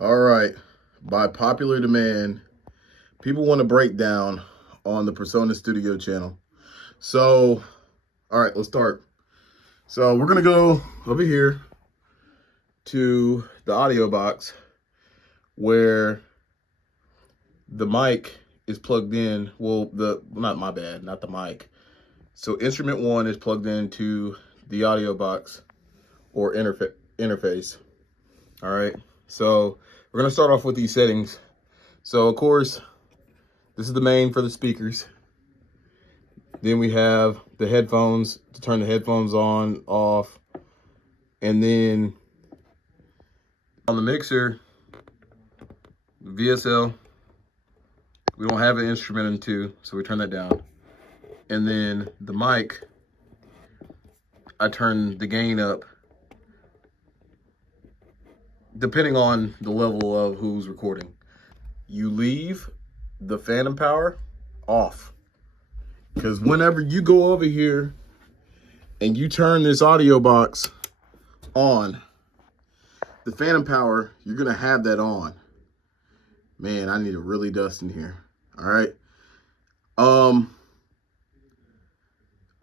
All right. By popular demand, people want a breakdown on the Presonus Studio channel. So, all right, let's start. So we're gonna go over here to the audio box where the mic is plugged in. Well, not my bad, not the mic. So instrument one is plugged into the audio box or interface. All right. So we're gonna start off with these settings. So of course, this is the main for the speakers. Then we have the headphones to turn the headphones on, off. And then on the mixer, VSL, we don't have an instrument in two, so we turn that down. And then the mic, I turn the gain up depending on the level of who's recording. You leave the phantom power off, because whenever you go over here and you turn this audio box on, the phantom power, you're gonna have that on. Man, I need to really dust in here. All right.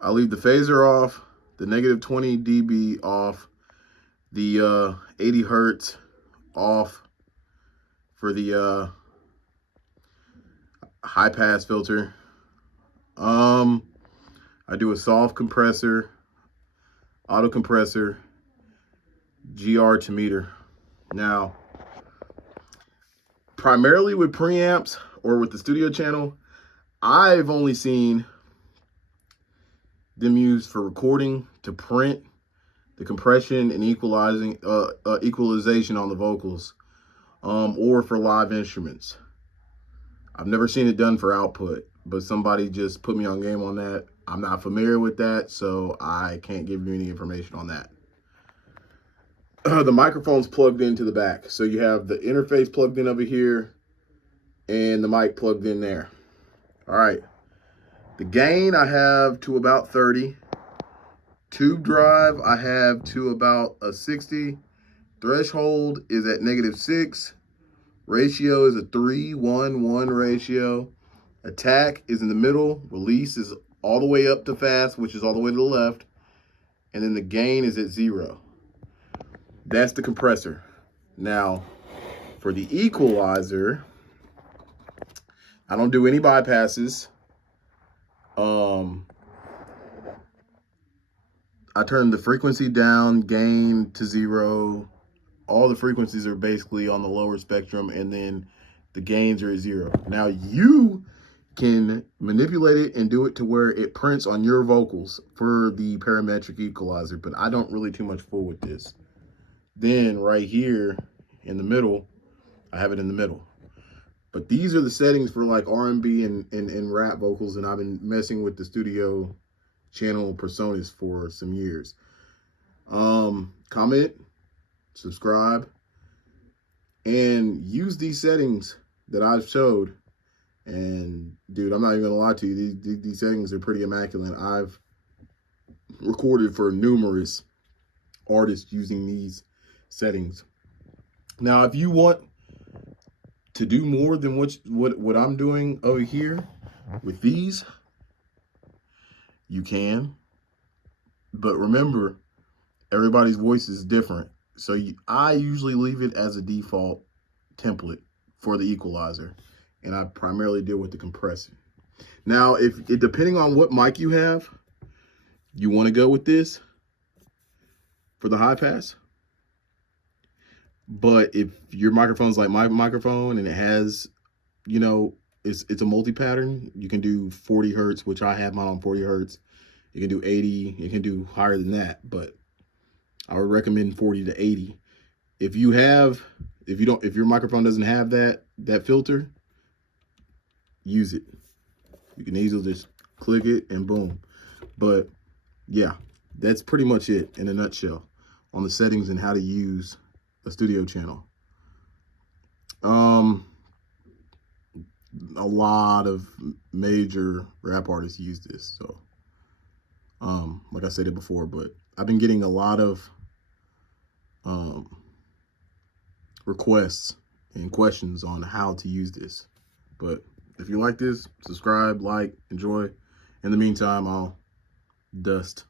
I leave the phaser off, the negative 20 dB off, the 80 hertz off for the high pass filter. I do a soft compressor, auto compressor, GR to meter. Now, primarily with preamps or with the studio channel, I've only seen them used for recording, to print, the compression and equalization on the vocals, or for live instruments. I've never seen it done for output, but somebody just put me on game on that. I'm not familiar with that, so I can't give you any information on that. The microphone's plugged into the back. So you have the interface plugged in over here and the mic plugged in there. All right. The gain I have to about 30. Tube drive I have to about a 60. Threshold is at -6. Ratio is a 3:1:1 ratio. Attack is in the middle. Release is all the way up to fast, which is all the way to the left. And then the gain is at 0. That's the compressor. Now, for the equalizer, I don't do any bypasses. I turn the frequency down, gain to 0. All the frequencies are basically on the lower spectrum, and then the gains are at 0. Now you can manipulate it and do it to where it prints on your vocals for the parametric equalizer, but I don't really too much fool with this. Then right here in the middle, I have it in the middle. But these are the settings for like R&B and rap vocals, and I've been messing with the studio channel Presonus for some years. Comment, subscribe, and use these settings that I've showed. And dude, I'm not even gonna lie to you, these settings are pretty immaculate. I've recorded for numerous artists using these settings. Now, if you want to do more than what I'm doing over here with these, you can. But remember, everybody's voice is different. So I usually leave it as a default template for the equalizer, and I primarily deal with the compressor. Now, depending on what mic you have, you want to go with this for the high pass. But if your microphone's like my microphone and it has, you know, it's a multi-pattern, you can do 40 hertz, which I have mine on 40 hertz. You can do 80, you can do higher than that, but I would recommend 40 to 80. If your microphone doesn't have that filter, use it. You can easily just click it and boom. But yeah, that's pretty much it in a nutshell on the settings and how to use a studio channel. A lot of major rap artists use this. So, like I said it before, but I've been getting a lot of requests and questions on how to use this. But if you like this, subscribe, like, enjoy. In the meantime, I'll dust.